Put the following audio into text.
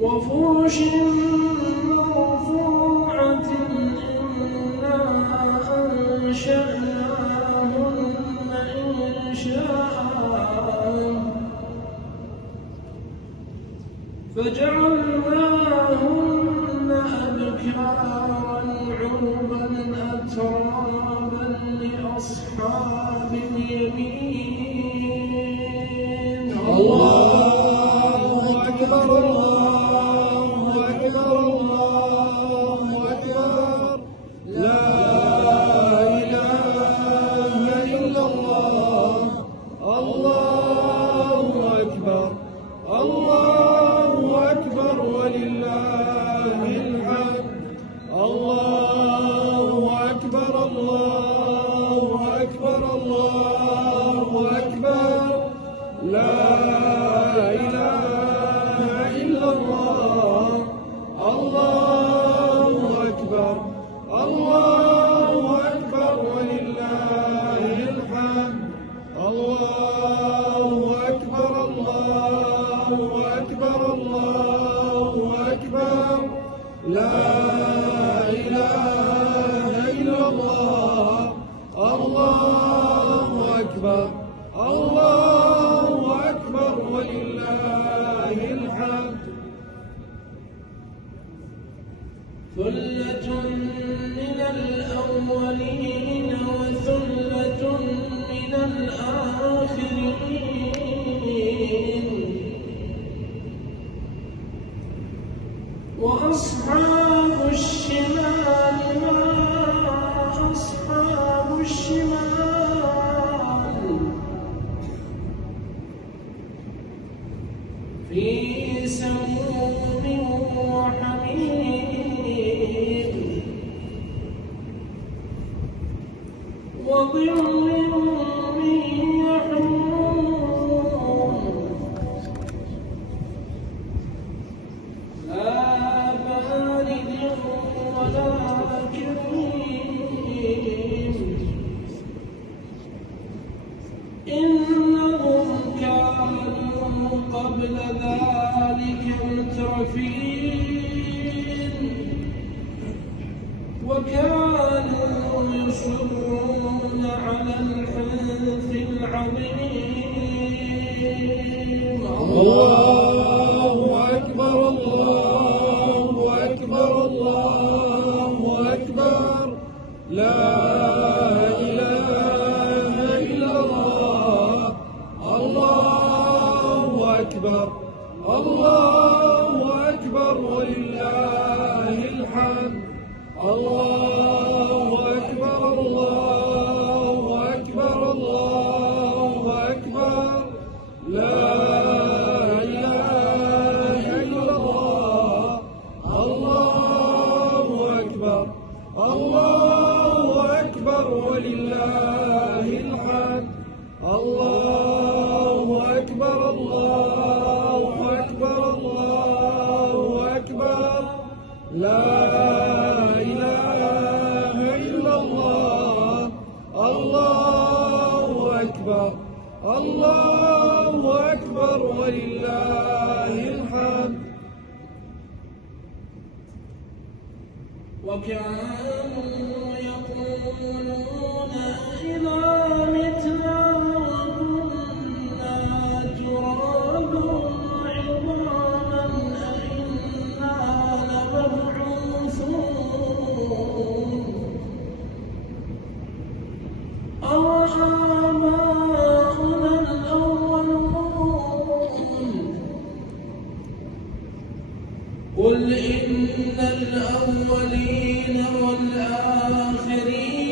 وفرش مرفوعة إنا أنشأناهن إنشاء فجعلناهن أبكارا عربا أترابا لأصحاب اليمين. الله أكبر الله أكبر الله أكبر لا إله إلا الله. الله أكبر الله أكبر ولله الحمد. الله أكبر الله أكبر الله أكبر لا إله إلا الله. الله أكبر الله أكبر ولله الحمد. الله أكبر الله أكبر الله أكبر لا إله إلا الله. الله أكبر الله أكبر ولله الحمد. ثلة من الأولين وثلة من الآخرين. وأصحاب الشمال ما أصحاب الشمال في سموم وحميم وظل من يحموم لا بارد ولا كريم. إنهم كانوا قبل ذلك مترفين وكانوا يصرون على الحنث العظيم. الله أكبر الله أكبر الله أكبر لا إله إلا الله. الله أكبر الله أكبر ولله الحمد. الله أكبر الله أكبر الله أكبر لا إله إلا الله. الله أكبر الله أكبر ولله الحمد. الله أكبر الله أكبر الله أكبر لا إله إلا الله. الله أكبر الله أكبر ولله الحمد. وكانوا يقولون إذا متنا وكنا ترابا عظاما أإنا لمبعوثون أوآباؤنا الأولون. قل إن الأولين والآخرين